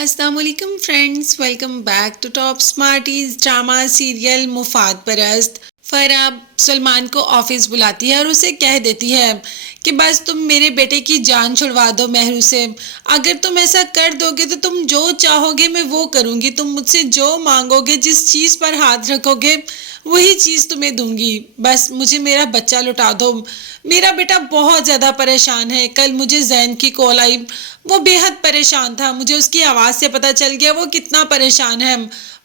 अस्सलाम वालेकुम friends, welcome back to top smarties drama serial Mufad Parast. Farah Salman को ऑफिस बुलाती है और उसे कह देती है कि बस तुम मेरे बेटे की जान छुड़वा दो महरू से। अगर तुम ऐसा कर दोगे तो तुम जो चाहोगे मैं वो करूँगी। तुम मुझसे जो मांगोगे, जिस चीज़ पर हाथ रखोगे वही चीज़ तुम्हें दूंगी। बस मुझे मेरा बच्चा लौटा दो। मेरा बेटा बहुत ज़्यादा परेशान है। कल मुझे जैन की कॉल आई, वो बेहद परेशान था। मुझे उसकी आवाज़ से पता चल गया वो कितना परेशान है,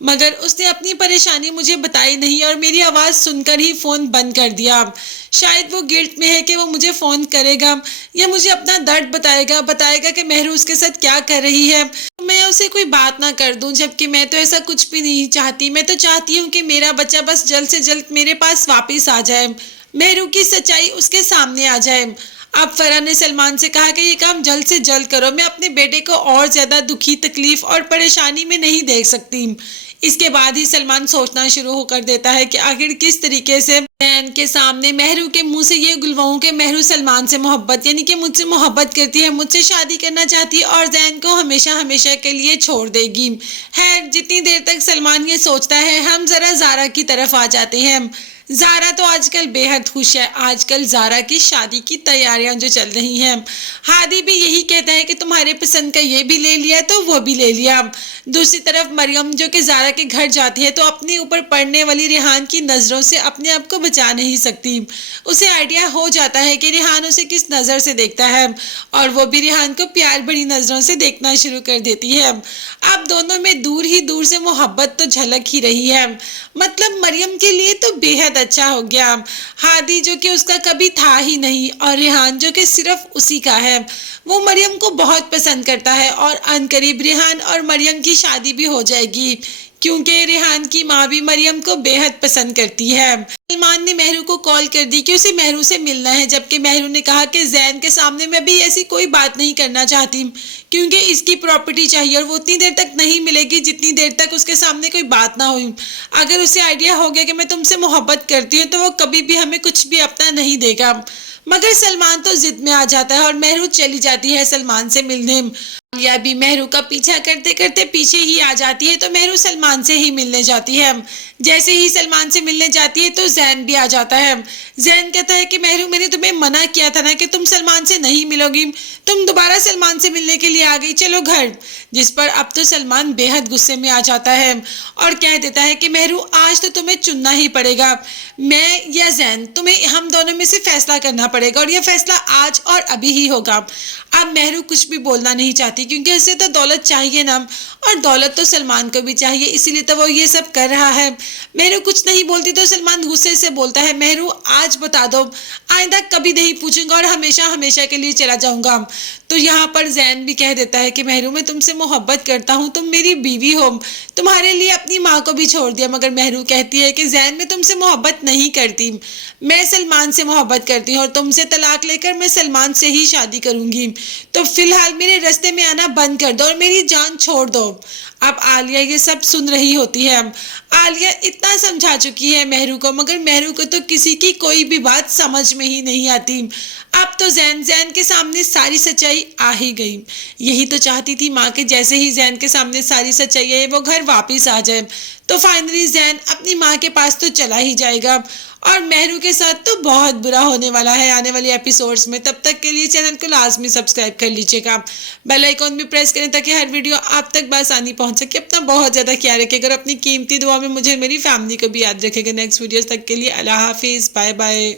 मगर उसने अपनी परेशानी मुझे बताई नहीं और मेरी आवाज़ सुनकर ही फ़ोन बंद कर दिया। शायद वो गिल्ट में है कि वो मुझे फ़ोन करेगा या मुझे अपना दर्द बताएगा बताएगा कि महरू उसके साथ क्या कर रही है, तो मैं उसे कोई बात ना कर दूं। जबकि मैं तो ऐसा कुछ भी नहीं चाहती। मैं तो चाहती हूँ कि मेरा बच्चा बस जल्द से जल्द मेरे पास वापस आ जाए, महरू की सच्चाई उसके सामने आ जाए। अब फराह ने सलमान से कहा कि ये काम जल्द से जल्द करो। मैं अपने बेटे को और ज़्यादा दुखी, तकलीफ और परेशानी में नहीं देख सकती। इसके बाद ही सलमान सोचना शुरू होकर देता है कि आखिर किस तरीके से जैन के सामने महरू के मुंह से ये गुलवाऊं कि महरू सलमान से मोहब्बत, यानी कि मुझसे मोहब्बत करती है, मुझसे शादी करना चाहती है और जैन को हमेशा हमेशा के लिए छोड़ देगी। है जितनी देर तक सलमान ये सोचता है, हम जरा जारा की तरफ आ जाते हैं। जारा तो आजकल बेहद खुश है। आजकल जारा की शादी की तैयारियां जो चल रही हैं। हादी भी यही कहता है कि तुम्हारे पसंद का ये भी ले लिया तो वो भी ले लिया। दूसरी तरफ मरियम जो कि जारा के घर जाती है तो अपने ऊपर पड़ने वाली रेहान की नज़रों से अपने आप को बचा नहीं सकती। उसे आइडिया हो जाता है कि रेहान उसे किस नज़र से देखता है और वो भी रेहान को प्यार भरी नज़रों से देखना शुरू कर देती है। अब दोनों में दूर ही दूर से मोहब्बत तो झलक ही रही है। मतलब मरियम के लिए तो बेहद अच्छा हो गया। हादी जो कि उसका कभी था ही नहीं और रेहान जो कि सिर्फ उसी का है, वो मरियम को बहुत पसंद करता है और अनकरीब रेहान और मरियम की शादी भी हो जाएगी, क्योंकि रेहान की माँ भी मरियम को बेहद पसंद करती है। सलमान ने महरू को कॉल कर दी कि उसे महरू से मिलना है, जबकि महरू ने कहा कि जैन के सामने मैं भी ऐसी कोई बात नहीं करना चाहती, क्योंकि इसकी प्रॉपर्टी चाहिए और वो उतनी देर तक नहीं मिलेगी जितनी देर तक उसके सामने कोई बात ना हुई। अगर उसे आइडिया हो गया कि मैं तुमसे मोहब्बत करती हूँ तो वो कभी भी हमें कुछ भी अपना नहीं देगा। मगर सलमान तो जिद में आ जाता है और महरू चली जाती है सलमान से मिलने। आलिया भी महरू का पीछा करते करते पीछे ही आ जाती है तो महरू सलमान से ही मिलने जाती है। जैसे ही सलमान से मिलने जाती है तो जैन भी आ जाता है। जैन कहता है कि महरू, मैंने तुम्हें मना किया था ना कि तुम सलमान से नहीं मिलोगी, तुम दोबारा सलमान से मिलने के लिए आ गई, चलो घर। जिस पर अब तो सलमान बेहद गुस्से में आ जाता है और कह देता है कि महरू, आज तो तुम्हें चुनना ही पड़ेगा, मैं या जैन, तुम्हें हम दोनों में से फैसला करना पड़ेगा और यह फैसला आज और अभी ही होगा। अब महरू कुछ भी बोलना नहीं चाहती, क्योंकि उसे तो दौलत चाहिए ना, और दौलत तो सलमान को भी चाहिए, इसीलिए तो वो ये सब कर रहा है। महरू कुछ नहीं बोलती तो सलमान गुस्से से बोलता है, महरू आज बता दो, आइंदा कभी नहीं पूछूंगा और हमेशा हमेशा के लिए चला जाऊंगा। तो यहाँ पर जैन भी कह देता है कि महरू, मैं तुमसे मोहब्बत करता हूँ, तुम मेरी बीवी हो, तुम्हारे लिए अपनी माँ को भी छोड़ दिया। मगर महरू कहती है कि जैन, मैं तुमसे मोहब्बत नहीं करती, मैं सलमान से मोहब्बत करती हूँ और तुमसे तलाक लेकर मैं सलमान से ही शादी करूंगी। तो फिलहाल मेरे रास्ते में आना बंद कर दो और मेरी जान छोड़ दो। अब आलिया ये सब सुन रही होती है। आलिया इतना समझा चुकी है महरू को, मगर महरू को तो किसी की कोई भी बात समझ में ही नहीं आती। अब तो जैन के सामने सारी सच्चाई आ ही गई। यही तो चाहती थी माँ के, जैसे ही जैन के सामने सारी सच्चाई है वो घर वापस आ जाए तो फाइनली जैन अपनी माँ के पास तो चला ही जाएगा और महरू के साथ तो बहुत बुरा होने वाला है आने वाले एपिसोड्स में। तब तक के लिए चैनल को लाजमी सब्सक्राइब कर लीजिएगा, बेल आइकॉन भी प्रेस करें ताकि हर वीडियो आप तक बआसानी पहुंच सके। अपना बहुत ज़्यादा ख्याल रखिएगा और अपनी कीमती दुआ में मुझे, मेरी फैमिली को भी याद रखेगा। नेक्स्ट वीडियोस तक के लिए अल्लाह हाफिज़, बाय बाय।